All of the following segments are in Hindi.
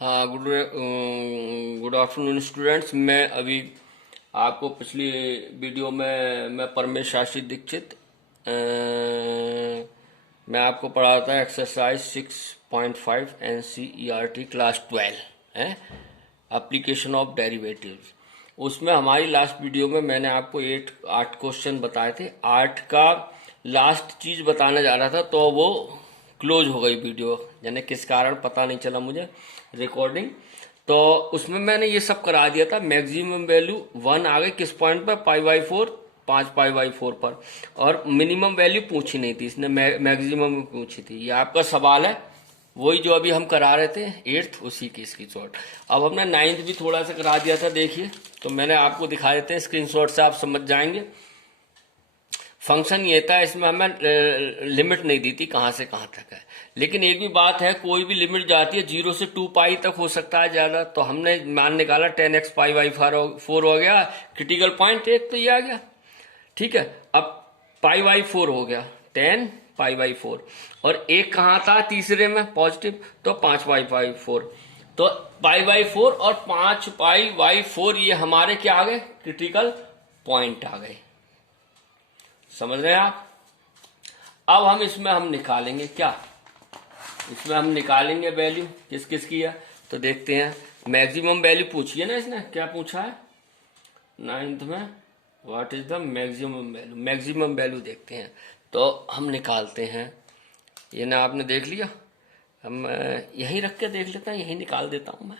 हाँ, गुड आफ्टरनून स्टूडेंट्स। मैं अभी आपको पिछली वीडियो में मैं परमेश आशीष दीक्षित मैं आपको पढ़ा था एक्सरसाइज 6.5 एनसीईआरटी क्लास 12 है, एप्लीकेशन ऑफ डेरिवेटिव्स। उसमें हमारी लास्ट वीडियो में मैंने आपको 8 क्वेश्चन बताए थे। 8 का लास्ट चीज बताने जा रहा था तो वो क्लोज हो गई वीडियो, यानी किस कारण पता नहीं चला मुझे रिकॉर्डिंग। तो उसमें मैंने ये सब करा दिया था। मैक्सिमम वैल्यू 1 आ गई किस पॉइंट पर, पाई बाई 4, 5 पाई बाई 4 पर। और मिनिमम वैल्यू पूछी नहीं थी इसने, मैक्सिमम पूछी थी। ये आपका सवाल है, वही जो अभी हम करा रहे थे 8th, उसी की स्क्रीनशॉट। अब हमने 9th भी थोड़ा सा करा दिया था, देखिए। तो मैंने आपको दिखा देते हैं, स्क्रीनशॉट से आप समझ जाएंगे। फंक्शन ये था, इसमें हमें लिमिट नहीं दी थी कहाँ से कहाँ तक है। लेकिन एक भी बात है, कोई भी लिमिट जाती है 0 से 2 पाई तक हो सकता है ज्यादा। तो हमने मान निकाला 10x पाई बाई 4 हो गया। क्रिटिकल पॉइंट एक तो ये आ गया, ठीक है। अब पाई बाई 4 हो गया, 10 पाई बाई 4। और एक कहाँ था तीसरे में पॉजिटिव, तो 5 पाई बाई 4। तो पाई बाई 4 और 5 पाई बाई 4 ये हमारे क्या आ गए, क्रिटिकल पॉइंट आ गए। समझ रहे हैं आप। अब हम निकालेंगे क्या, इसमें हम निकालेंगे वैल्यू किस किस की है। तो देखते हैं, मैक्सिमम वैल्यू पूछी है ना इसने, क्या पूछा है 9th में, what is the maximum value. Maximum value देखते हैं, तो हम निकालते हैं। ये ना आपने देख लिया, हम यहीं रख के देख लेते हैं, यहीं निकाल देता हूं मैं,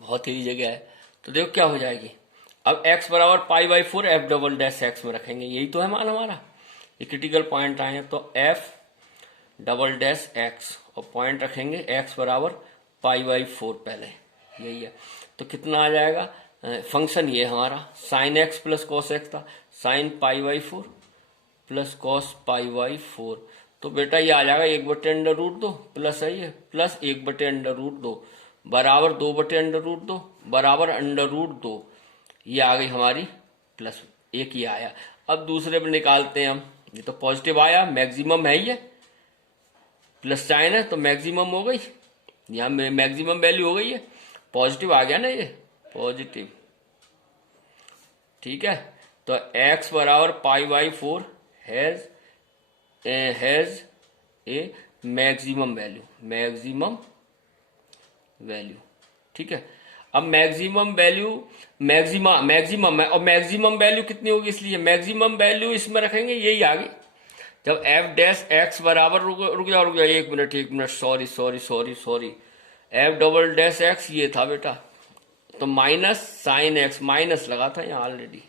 बहुत ही जगह है। तो देखो क्या हो जाएगी। अब x बराबर पाई by 4 F double dash x में रखेंगे, यही तो है मान हमारा। ये क्रिटिकल पॉइंट आए हैं, तो एफ डबल डैश एक्स और पॉइंट रखेंगे x बराबर पाई बाई 4 पहले, यही है। तो कितना आ जाएगा, फंक्शन ये हमारा sine x plus cos x था, sine pi by 4 plus cos pi by 4। तो बेटा ये आ जाएगा 1/√2 प्लस है ये, प्लस 1/√2 बराबर 2/√2 बराबर √2। ये आ गई हमारी प्लस, एक ही आया। अब दूसरे पे निकालते हैं हम, ये तो पॉजिटिव आया, मैक्सिमम है ये, प्लस साइन है तो मैक्सिमम हो गई, यहाँ मैक्सिमम वैल्यू हो गई है, पॉजिटिव आ गया ना ये, पॉजिटिव, ठीक है। तो x बराबर पाई by 4 has a maximum value, ठीक है। अब मैक्सिमम वैल्यू मैक्सिमम है, और मैक्सिमम वैल्यू कितनी होगी, इसलिए मैक्सिमम वैल्यू इसमें रखेंगे, यही आ गई। जब एफ डैश एक्स बराबर, रुक जाओ 1 minute, sorry, F double dash x ये था बेटा, तो माइनस साइन एक्स, माइनस लगा था यहाँ ऑलरेडी,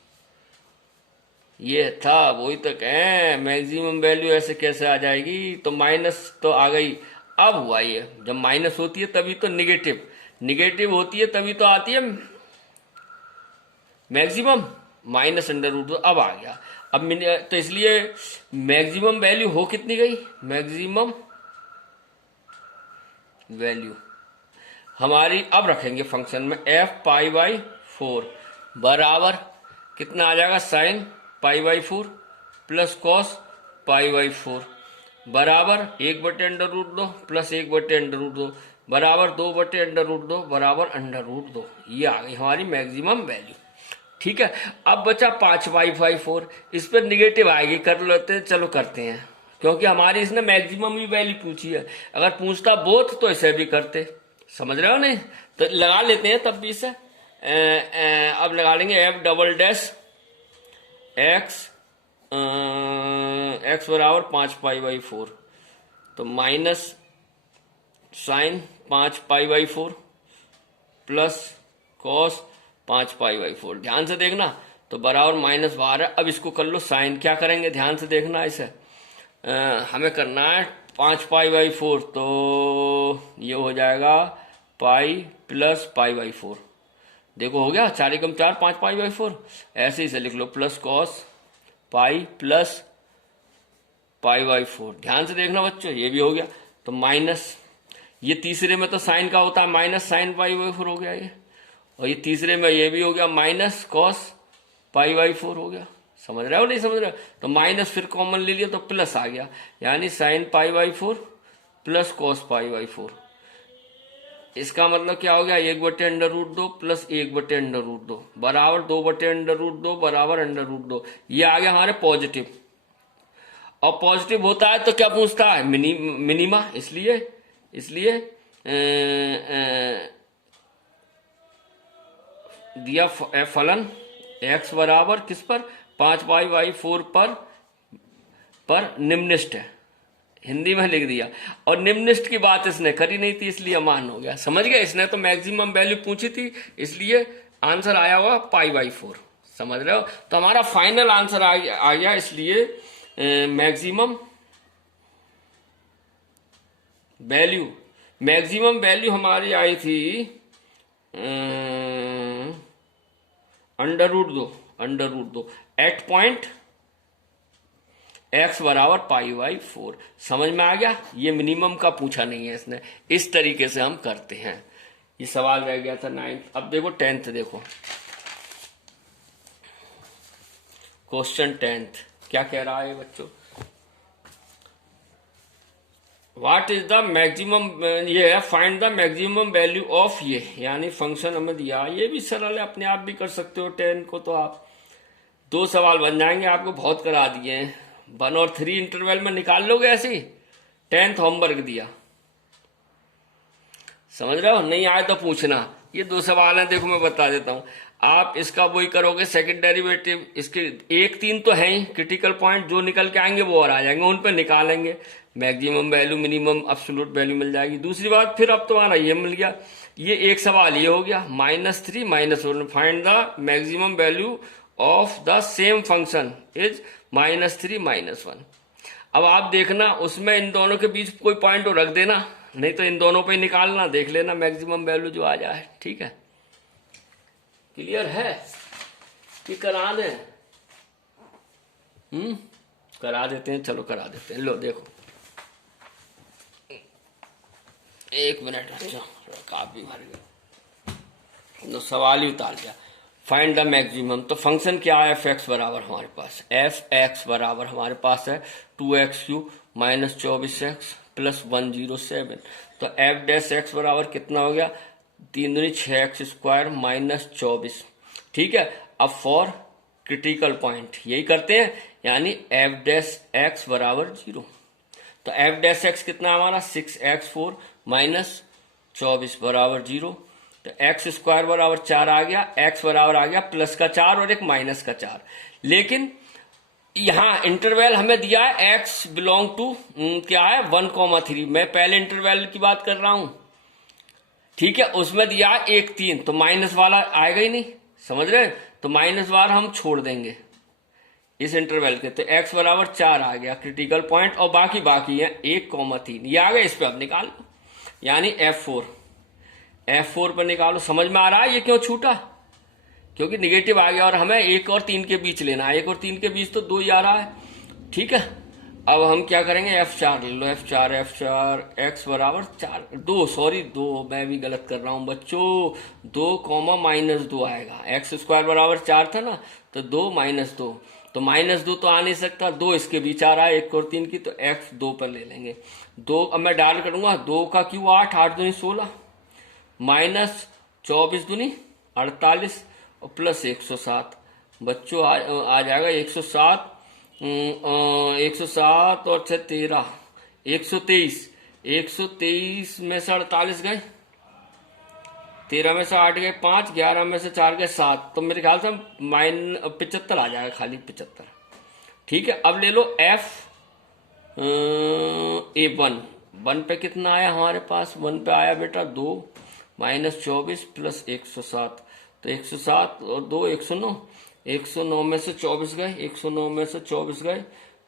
ये था, वही तो कहें मैक्सिमम वैल्यू ऐसे कैसे आ जाएगी। तो माइनस तो आ गई। अब हुआ ये, जब माइनस होती है तभी तो निगेटिव होती है तभी तो आती है मैक्सिमम, माइनस √2 अब आ गया। अब तो इसलिए मैक्सिमम वैल्यू हो कितनी गई, मैक्सिमम वैल्यू हमारी अब रखेंगे फंक्शन में एफ पाई बाई 4 बराबर कितना आ जाएगा, sign pi by 4 plus cos pi by 4 बराबर 1/√2 प्लस 1/√2 बराबर 2/√2 बराबर √2। ये आ गई हमारी मैक्सिमम वैल्यू, ठीक है। अब बचा 5 पाई बाई 4, इस पर निगेटिव आएगी, कर लेते हैं, चलो करते हैं, क्योंकि हमारी इसने मैक्सिमम ही वैल्यू पूछी है। अगर पूछता बोथ तो इसे भी करते, समझ रहे हो नहीं। तो लगा लेते हैं तब भी इसे, अब लगा लेंगे एफ डबल डैश एक्स बराबर 5 पाई बाई 4, तो minus sine 5 pi by 4 plus cos 5 pi by 4, ध्यान से देखना, तो बराबर माइनस बाहर है। अब इसको कर लो साइन, क्या करेंगे ध्यान से देखना, इसे हमें करना है 5 पाई बाई 4, तो ये हो जाएगा पाई प्लस पाई बाई 4, देखो हो गया 4 एकम 4, 5 पाई बाई 4, ऐसे इसे लिख लो, plus cos pi plus pi by 4, ध्यान से देखना बच्चों, ये भी हो गया। तो माइनस, ये तीसरे में तो साइन का होता है, माइनस साइन पाई बाई 4 हो गया ये, और ये तीसरे में ये भी हो गया, माइनस कॉस पाई बाई 4 हो गया। समझ रहे हो नहीं समझ रहे हो, तो माइनस फिर कॉमन ले लिया तो प्लस आ गया, यानी sign pi by 4 plus cos pi by 4। इसका मतलब क्या हो गया, 1/√2 प्लस 1/√2 बराबर 2/√2 बराबर √2। ये आ गया हमारे पॉजिटिव। और पॉजिटिव होता है तो क्या पूछता है, मिनिमा। इसलिए इसलिए दिया फलन x बराबर किस पर, 5 पाई/4 पर निम्निष्ठ है, हिंदी में लिख दिया। और निम्निष्ठ की बात इसने करी नहीं थी, इसलिए अमान हो गया। समझ गए, इसने तो मैक्सिमम वैल्यू पूछी थी, इसलिए आंसर आया हुआ π/4। समझ रहे हो, तो हमारा फाइनल आंसर आ गया। इसलिए मैक्सिमम वैल्यू हमारी आई थी √2 एट पॉइंट x बराबर π/4। समझ में आ गया। ये मिनिमम का पूछा नहीं है इसने। इस तरीके से हम करते हैं। ये सवाल रह गया था 9th। अब देखो 10th, देखो क्वेश्चन 10th क्या कह रहा है बच्चों। व्हाट इज द मैक्सिमम, ये है find the maximum value of ये, यानी फंक्शन हमें दिया। ये भी सरल है, अपने आप भी कर सकते हो 10 को। तो आप 2 सवाल बन जाएंगे, आपको बहुत करा दिए हैं। 1 और 3 इंटरवल में निकाल लोगे ऐसे ही। 10th होमवर्क दिया, समझ रहे हो। नहीं आए तो पूछना। ये 2 सवाल हैं, देखो मैं बता देता हूं। आप इसका वही करोगे सेकंड डेरिवेटिव, इसके 1 3 तो है ही क्रिटिकल पॉइंट, जो निकल के आएंगे वो और आ जाएंगे, उन पे निकालेंगे। Maximum value, minimum, absolute value मिल जाएगी। दूसरी बात, फिर अब तुम्हारा ये मिल गया। ये एक सवाल ये हो गया, -3 -1 find the maximum value of the same function is -3 -1। अब आप देखना, उसमें इन दोनों के बीच कोई पॉइंट रख देना, नहीं तो इन दोनों पे निकालना, देख लेना मैक्सिमम वैल्यू जो आ जाए। ठीक है, क्लियर है कि करा दें? करा देते हैं, चलो करा देते हैं। लो देखो, 1 मिनट, अच्छा काफी भर गया, तो सवाल ही उतार दिया। फाइंड द मैक्सिमम, तो फंक्शन क्या है, f(x) बराबर हमारे पास, f(x) बराबर हमारे पास है 2x³ - 24x + 107। तो f'(x) बराबर कितना हो गया, 3 दूनी 6x² - 24। ठीक है, अब फॉर क्रिटिकल पॉइंट यही करते हैं, यानी f'(x) बराबर 0। तो f'(x) कितना है हमारा, 6x4 - 24 बराबर 0। तो x² बराबर 4 आ गया, x बराबर आ गया प्लस का 4 और एक माइनस का 4। लेकिन यहां इंटरवल हमें दिया है x बिलोंग टू क्या है 1,3। मैं पहले इंटरवल की बात कर रहा हूं, ठीक है। उसमें दिया है 1 3, तो माइनस वाला आएगा ही नहीं, समझ रहे। तो माइनस वाला हम छोड़ देंगे इस इंटरवल के। तो x बराबर 4 आ गया क्रिटिकल पॉइंट, और बाकी है 1,3, ये आ गया। इस पे अब निकाल लो, यानी f4 पर निकालो। समझ में आ रहा है ये क्यों छूटा, क्योंकि निगेटिव आ गया और हमें 1 और 3 के बीच लेना है। 1 और 3 के बीच तो 2 ही आ रहा है, ठीक है। अब हम क्या करेंगे, f4 ले लो, f4 x बराबर 2 मैं भी गलत कर रहा हूं बच्चों, 2, -2 आएगा। x² बराबर 4 था ना, तो 2 - 2, तो -2 तो आ नहीं सकता, 2 इसके बीच आ रहा है 1 और 3 की, तो f2 पर ले लेंगे। 2 अब मैं डाल करूंगा, 2 का क्यों 8, 8 दूनी 16 - 24 दूनी 48 और प्लस 107। बच्चों आ जाएगा 107, 107 और 6 13, 123। 123 में से 48 गए, 13 में से 8 गए 5, 11 में से 4 गए 7, तो मेरे ख्याल से 75 आ जाएगा, खाली 75। ठीक है, अब ले लो f(1) पे कितना आया हमारे पास, 1 पे आया बेटा 2 - 24 प्लस 107। तो 107 और 2 109, 109 में से 24 गए, 109 में से 24 गए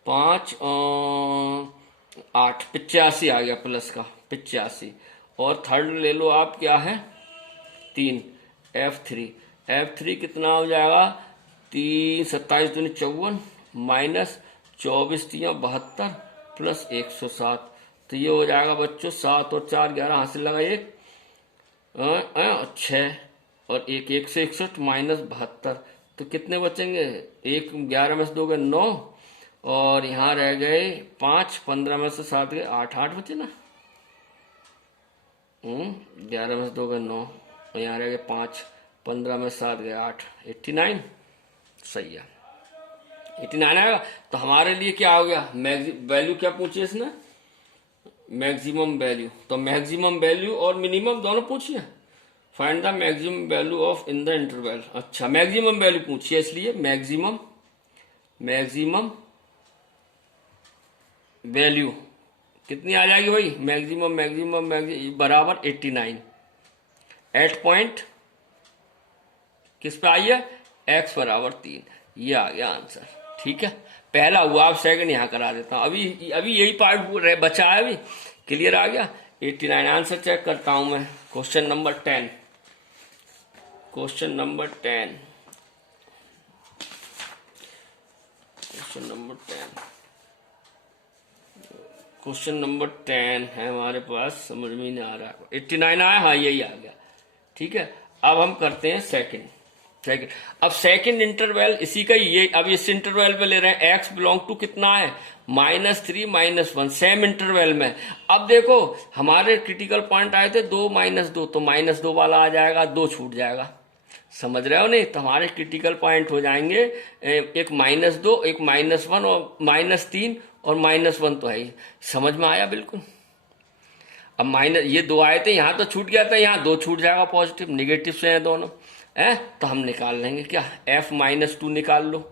5 8, 85 आ गया प्लस का 85। और थर्ड ले लो आप, क्या है 3, f3 कितना हो जाएगा, 3 27 दूनी 54 माइनस 24 3 72 प्लस 107। तो ये हो जाएगा बच्चों 7 और 4 11, हासिल लगा 1 6 और 1 161 माइनस 72। तो कितने बचेंगे, 1 11 में से 2 गए 9 और यहाँ रह गए 5, 15 में से 7 गए 8, 8 बचे ना। 11 में से 2 गए 9, और यहाँ रह गए 5, 15 में 7 गए 8, 89 सही है, 89 आएगा। तो हमारे लिए क्या हो गया, वैल्यू क्या पूछी इसने, मैक्सिमम वैल्यू। तो मैक्सिमम वैल्यू और मिनिमम दोनों पूछिए। Find the maximum value of in the interval. अच्छा मैक्सिमम वैल्यू पूछिए, इसलिए मैक्सिमम वैल्यू कितनी आ जाएगी भाई, मैक्सिमम बराबर 89। एट पॉइंट किस पे आई है, x बराबर 3। ये आ गया आंसर। ठीक है, पहला हुआ, आप सेकंड यहां करा देता हूं। अभी यही पार्ट बचा है, अभी क्लियर आ गया। 89 आंसर चेक करता हूं मैं। क्वेश्चन नंबर 10, क्वेश्चन नंबर 10 है हमारे पास, समझ में नहीं आ रहा है। 89 आया, हाँ यही आ गया। ठीक है, अब हम करते हैं सेकंड। अब सेकंड इंटरवल इसी का ये, अब इस इंटरवल पे ले रहे हैं, x बिलोंग टू कितना है, -3 -1, सेम इंटरवल में। अब देखो हमारे क्रिटिकल पॉइंट आए थे 2 -2, तो -2 वाला आ जाएगा, 2 छूट जाएगा। समझ रहे हो नहीं, तो हमारे क्रिटिकल पॉइंट हो जाएंगे एक -2, एक -1 और -3 और -1 तो है ही। समझ में आया बिल्कुल। अब ये 2 आए थे, यहां तो छूट गया था, यहाँ 2 छूट जाएगा, पॉजिटिव नेगेटिव से है दोनों है। तो हम निकाल लेंगे क्या, f -2 निकाल लो।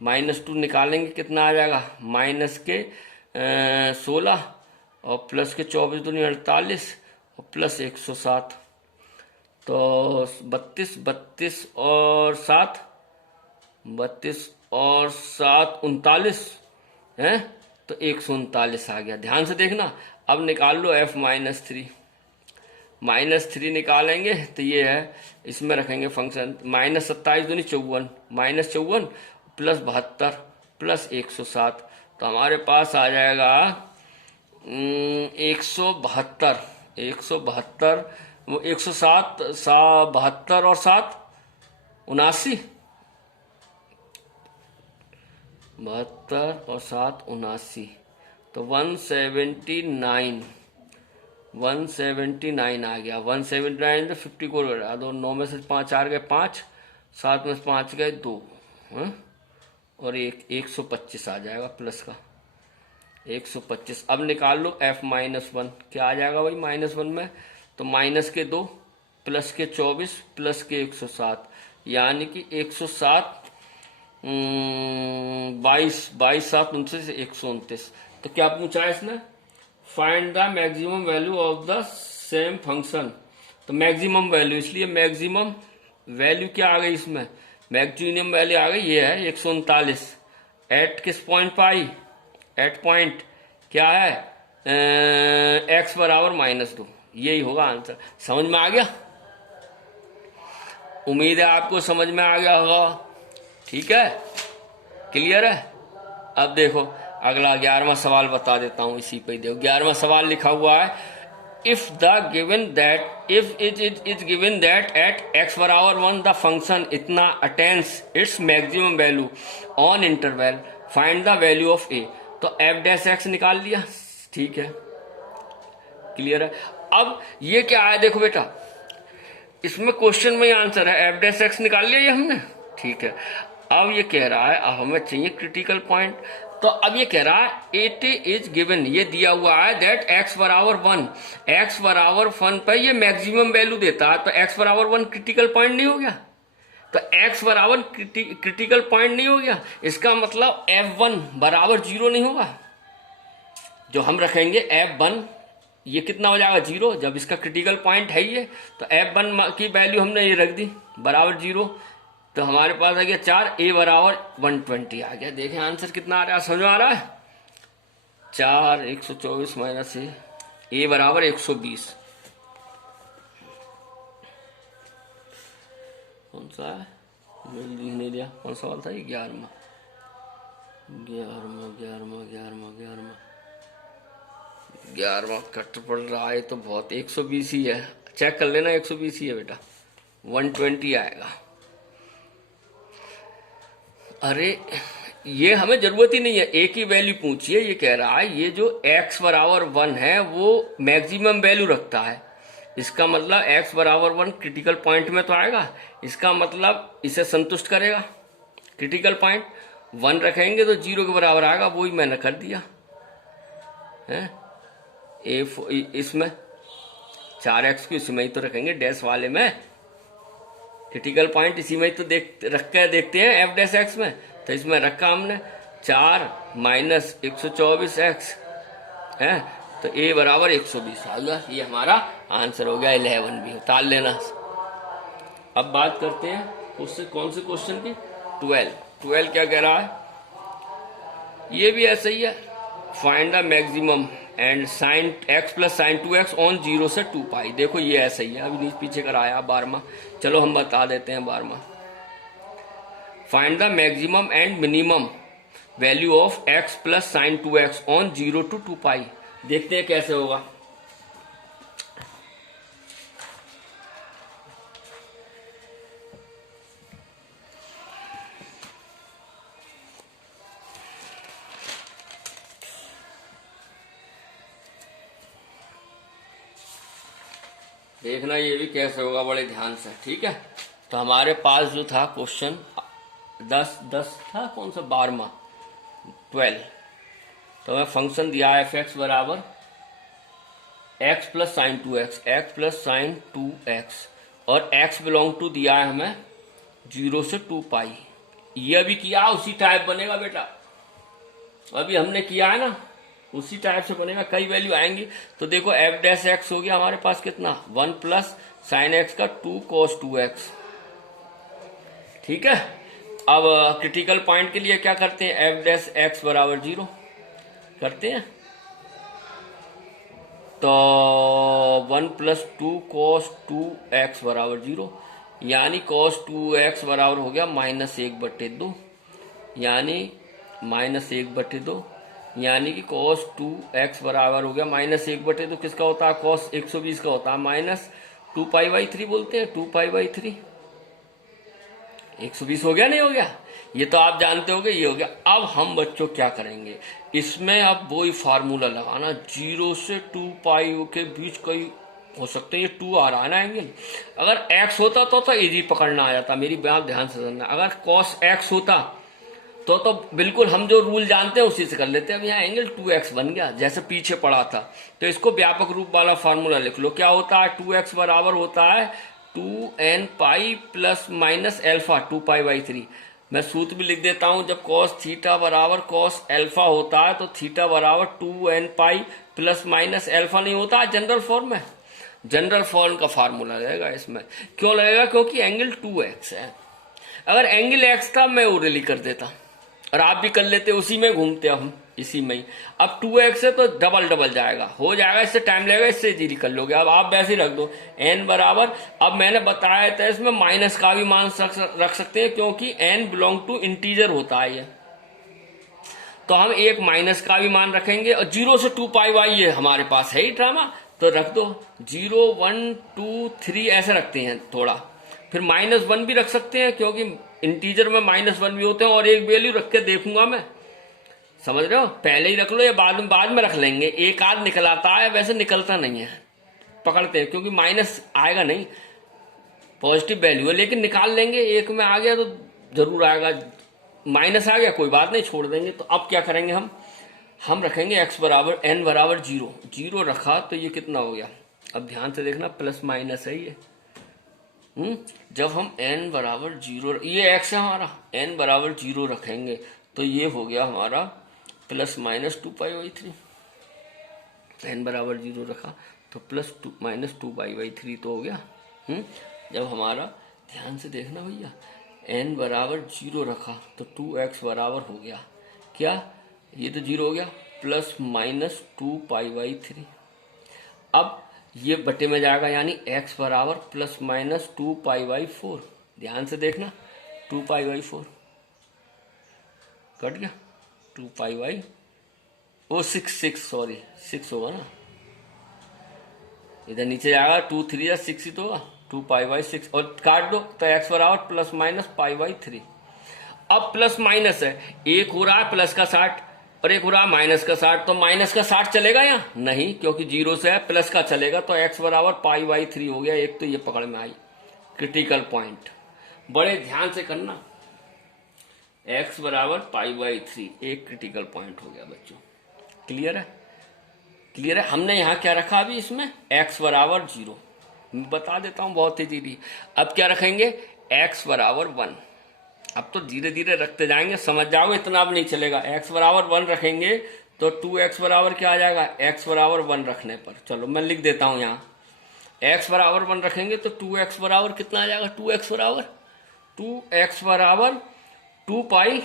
-2 निकालेंगे कितना आ जाएगा, -16 और प्लस के 24 दूनी 48 और प्लस 107, तो 32 और 7 39 है, तो 139 आ गया। ध्यान से देखना। अब निकाल लो f -3, -3 निकालेंगे तो ये है, इसमें रखेंगे फंक्शन -27 दूनी 54, -54 प्लस 72 प्लस 107, तो हमारे पास आ जाएगा 172, 107 72 और 7 79, 72 और 7 79, तो 179 आ गया। 179 तो 50 को बढ़ा दो, 9 में से 5 आ गए 5, 7 में से 5 गए 2, और 125 आ जाएगा प्लस का 125। अब निकाल लो f -1, क्या आ जाएगा भाई -1 में, तो माइनस के 2 प्लस के 24 प्लस के 107, यानी कि 107 22 7 29 129। तो क्या पूछा है इसने, find the maximum value of the same function. तो मैक्सिमम वैल्यू, इसलिए मैक्सिमम वैल्यू क्या आ गई इसमें, मैक्सिमम वैल्यू आ गई, ये है 139। एट किस पॉइंट पर आई, एट पॉइंट क्या है, x बराबर -2, यही होगा आंसर। समझ में आ गया, उम्मीद है आपको समझ में आ गया होगा। ठीक है, क्लियर है। अब देखो अगला 11वां सवाल बता देता हूं, इसी पे देखो 11वां सवाल लिखा हुआ है, if it is given that at x बराबर 1 द फंक्शन इतना attains its maximum value on interval, find the value of a। तो f' निकाल लिया, ठीक है, क्लियर है। अब ये क्या है, देखो बेटा इसमें क्वेश्चन में आंसर है, f' निकाल लिया ये हमने, ठीक है। अब ये कह रहा है, अब हमें चाहिए क्रिटिकल पॉइंट। तो अब ये कह रहा है इट इज गिवन, ये दिया हुआ है दैट x बराबर 1, x बराबर 1 पर ये मैक्सिमम वैल्यू देता है, तो x बराबर 1 क्रिटिकल पॉइंट नहीं हो गया, तो x बराबर क्रिटिकल पॉइंट नहीं हो गया, इसका मतलब f1 बराबर 0 नहीं होगा। जो हम रखेंगे f1 ये कितना हो जाएगा 0, जब इसका क्रिटिकल पॉइंट है ये, तो f1 की वैल्यू हमने ये रख दी बराबर 0, तो हमारे पास आ गया 4, a बराबर 120 आ गया। देखें आंसर कितना आ रहा है, समझ में आ रहा है, 4 124 माइनस a बराबर 120। कौन सा है, लिख नहीं दिया, कौन सा वाला था ये, 11वां कट पड़ रहा है तो बहुत, 120 ही है, चेक कर लेना, 120 ही है बेटा, 120 आएगा। अरे ये हमें जरूरत ही नहीं है, एक ही वैल्यू पूछिए। ये कह रहा है ये जो x बराबर 1 है वो मैक्सिमम वैल्यू रखता है, इसका मतलब x बराबर 1 क्रिटिकल पॉइंट में तो आएगा, इसका मतलब इसे संतुष्ट करेगा। क्रिटिकल पॉइंट 1 रखेंगे तो 0 के बराबर आएगा, वही मैंने कर दिया है। इसमें 4x को इसी में ही तो रखेंगे, डैश वाले में क्रिटिकल पॉइंट इसी में ही तो रख के देखते हैं f डैश x में। तो इसमें रखा हमने 4 माइनस 124x है, तो a बराबर 120 आ गया। ये हमारा आंसर हो गया 11 भी, उतार लेना। अब बात करते हैं उससे कौन से क्वेश्चन की, 12 क्या कह रहा है, ये भी ऐसा ही है। Find the maximum and sine x plus sine 2x on 0 से 2 पाई। देखो ये ऐसा ही है, अभी पीछे कराया 12वां, चलो हम बता देते हैं 12वां। Find the maximum and minimum value of x plus sine 2x on 0 to 2 pi. देखते हैं कैसे होगा। देखना ये भी कैसे होगा बड़े ध्यान से, ठीक है। तो हमारे पास जो था क्वेश्चन 10 था, कौन सा 12वां 12। तो हमें फंक्शन दिया है f(x) बराबर x प्लस साइन 2x और x बिलोंग टू दिया है हमें 0 से 2 पाई। ये भी किया उसी टाइप बनेगा बेटा, अभी हमने किया है ना, उसी टाइप से बनेगा, कई वैल्यू आएंगी। तो देखो f डैश x हो गया हमारे पास कितना, 1 प्लस साइन x का 2 cos 2x, ठीक है। अब क्रिटिकल पॉइंट के लिए क्या करते हैं, f डैश x बराबर 0 करते हैं, तो 1 प्लस 2 cos 2x बराबर 0, यानी cos 2x बराबर हो गया -1/2, यानी -1/2, यानी कि cos 2x बराबर हो गया -1/2। किसका होता है, cos 120 का होता है -2π/3 बोलते हैं, 2π/3। 120 हो गया, नहीं हो गया, ये तो आप जानते होगे, ये हो गया। अब हम बच्चों क्या करेंगे, इसमें अब वही फार्मूला लगाना, 0 से 2 पाई के बीच कई हो सकते हैं, ये 2 आ रहा है ना एंगल। अगर x होता तो इजी पकड़ना आ जाता, मेरी बात ध्यान से सुनना। अगर cos x होता तो बिल्कुल हम जो रूल जानते हैं उसी से कर लेते हैं। अब यहाँ एंगल 2x बन गया, जैसे पीछे पड़ा था, तो इसको व्यापक रूप वाला फार्मूला लिख लो। क्या होता है, 2x बराबर होता है 2n pi plus minus alpha 2π/3। मैं सूत्र भी लिख देता हूं, जब cos थीटा बराबर cos एल्फा होता है तो थीटा बराबर 2n pi plus minus alpha नहीं होता है जनरल फॉर्म में। जनरल फॉर्म का फार्मूला लगेगा इसमें, क्यों लगेगा, क्योंकि एंगल 2x है। अगर एंगल x था मैं ओरली कर देता और आप भी कर लेते, उसी में घूमते हम, इसी में ही। अब 2x है तो डबल जाएगा, हो जाएगा, इससे टाइम लगेगा, इससे इजीली कर लोगे। अब आप वैसे ही रख दो n बराबर, अब मैंने बताया था इसमें माइनस का भी मान रख सकते हैं, क्योंकि n बिलोंग टू इंटीजर होता है ये, तो हम एक माइनस का भी मान रखेंगे। और 0 से 2 पाई वाई ये हमारे पास है ही ड्रामा, तो रख दो 0 1 2 3 ऐसे रखते हैं थोड़ा। फिर -1 भी रख सकते हैं, क्योंकि इंटीजर में -1 भी होते हैं। और एक वैल्यू रख के देखूंगा मैं, समझ रहे हो, पहले ही रख लो या बाद में रख लेंगे। एक आध निकल आता है, वैसे निकलता नहीं है, पकड़ते हैं, क्योंकि माइनस आएगा नहीं, पॉजिटिव वैल्यू है, लेकिन निकाल लेंगे। एक में आ गया तो जरूर आएगा, माइनस आ गया कोई बात नहीं, छोड़ देंगे। तो अब क्या करेंगे हम रखेंगे x बराबर n बराबर 0 रखा, तो ये कितना हो गया, अब ध्यान से देखना, प्लस माइनस है ये। जब हम n बराबर 0, ये x है हमारा, n बराबर 0 रखेंगे तो ये हो गया हमारा प्लस माइनस 2π/3। n बराबर 0 रखा तो प्लस माइनस 2π/3 तो हो गया। जब हमारा, ध्यान से देखना भैया, n बराबर 0 रखा तो 2x बराबर हो गया क्या, ये तो 0 हो गया, प्लस माइनस 2π/3। अब ये बटे में जाएगा, यानी x बराबर प्लस माइनस 2π/4। ध्यान से देखना, 2π/4 कट गया, 6 होगा ना, इधर नीचे जाएगा, 2 3 या 6 ही तो होगा, 2π/6 और काट दो, तो x बराबर प्लस माइनस π/3। अब प्लस माइनस है, एक हो रहा है प्लस का 60, और एक हो रहा माइनस का 60, तो माइनस का 60 चलेगा यहाँ नहीं, क्योंकि 0 से है, प्लस का चलेगा, तो x बराबर π/3 हो गया। एक तो ये पकड़ में आई क्रिटिकल पॉइंट, बड़े ध्यान से करना। x बराबर π/3 एक क्रिटिकल पॉइंट हो गया बच्चों। क्लियर है? क्लियर है? हमने यहाँ क्या रखा अभी इसमें, x बराबर 0, बता देता हूं बहुत तेजी। अब क्या रखेंगे, x बराबर 1। अब तो धीरे धीरे रखते जाएंगे, समझ जाओगे, इतना अब नहीं चलेगा। x बराबर 1 रखेंगे तो 2x बराबर क्या आ जाएगा, x बराबर 1 रखने पर, चलो मैं लिख देता हूं यहाँ, x बराबर 1 रखेंगे तो 2x बराबर कितना आ जाएगा, 2x बराबर 2 पाई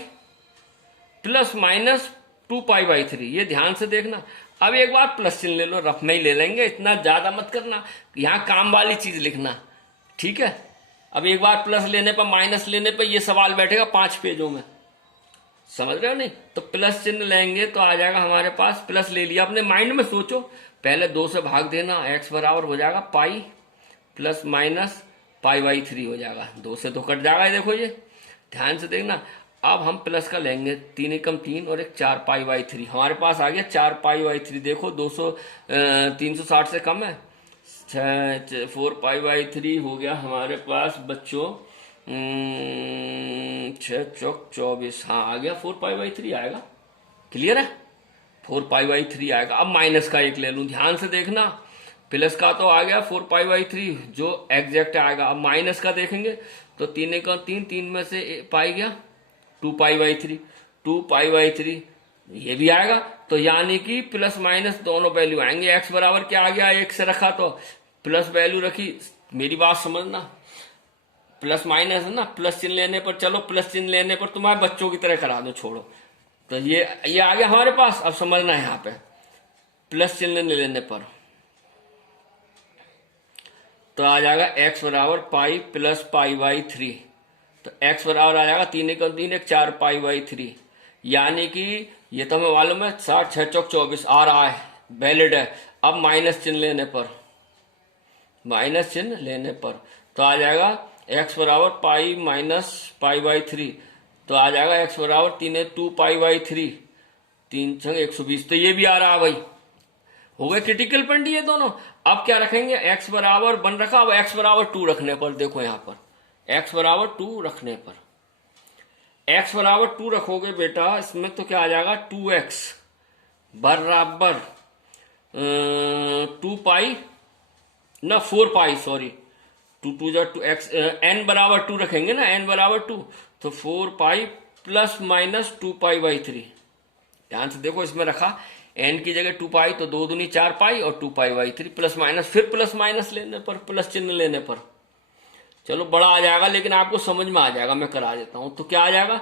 प्लस माइनस 2 π/3। ये ध्यान से देखना। अब एक बार प्लस चिन्ह ले लो, रफ में ही ले लेंगे, इतना ज्यादा मत करना, यहाँ काम वाली चीज लिखना, ठीक है। अब एक बार प्लस लेने पर माइनस लेने पर ये सवाल बैठेगा 5 पेजों में, समझ रहे हो नहीं? तो प्लस चिन्ह लेंगे तो आ जाएगा हमारे पास, प्लस ले लिया, अपने माइंड में सोचो, पहले 2 से भाग देना, x बराबर हो जाएगा पाई प्लस माइनस π/3 हो जाएगा, 2 से तो कट जाएगा, देखो ये ध्यान से देखना। अब हम प्लस का लेंगे, 3 एकम 3 और एक 4 π/3, हमारे पास आ गया 4 π/3। देखो 360 से कम है, 4 π/3 हो गया हमारे पास बच्चों, 6 चौक 24, हाँ आ गया 4 π/3 आएगा। क्लियर है? 4 π/3 आएगा। अब माइनस का एक ले लूं, ध्यान से देखना, प्लस का तो आ गया 4 π/3 जो एग्जैक्ट आएगा। अब माइनस का देखेंगे तो 3 एकम 3, 3 में से पाई गया 2 π/3, 2 π/3 ये भी आएगा। तो यानी कि प्लस माइनस दोनों वैल्यू आएंगे। x बराबर क्या आ गया, 1 से रखा तो प्लस वैल्यू रखी, मेरी बात समझना, प्लस माइनस है ना, प्लस चिन्ह लेने पर, चलो प्लस चिन्ह लेने पर तुम्हारे बच्चों की तरह करा दो, छोड़ो। तो ये आ गया हमारे पास। अब समझना है यहाँ पे प्लस चिन्ह लेने पर तो आ जाएगा x बराबर पाई प्लस π/3, तो x बराबर आ जाएगा 3 एकम 3 एक 4 π/3, यानी कि ये तो हमें मालूम है 60 6 चौक 24 आ रहा है, वैलिड है। अब माइनस चिन्ह लेने पर, माइनस चिन्ह लेने पर तो आ जाएगा x बराबर पाई माइनस π/3, तो आ जाएगा x बराबर 2 π/3, 3 छंग 120, तो ये भी आ रहा है भाई, हो गए क्रिटिकल पॉइंट ये दोनों। अब क्या रखेंगे, x बराबर 1 रखा, अब x बराबर 2 रखने पर, देखो यहाँ पर x बराबर 2 रखने पर, x बराबर 2 रखोगे बेटा इसमें तो क्या आ जाएगा, 2x बराबर 2 पाई ना 4 पाई, सॉरी 2 जा 2x, n बराबर 2 रखेंगे ना, n बराबर 2, तो 4 पाई प्लस माइनस 2 π/3। ध्यान से देखो, इसमें रखा n की जगह 2 पाई, तो 2 दूनी 4 पाई और 2 π/3 प्लस माइनस, फिर प्लस माइनस लेने पर, प्लस चिन्ह लेने पर, चलो बड़ा आ जाएगा, लेकिन आपको समझ में आ जाएगा, मैं करा देता हूं। तो क्या आ जाएगा,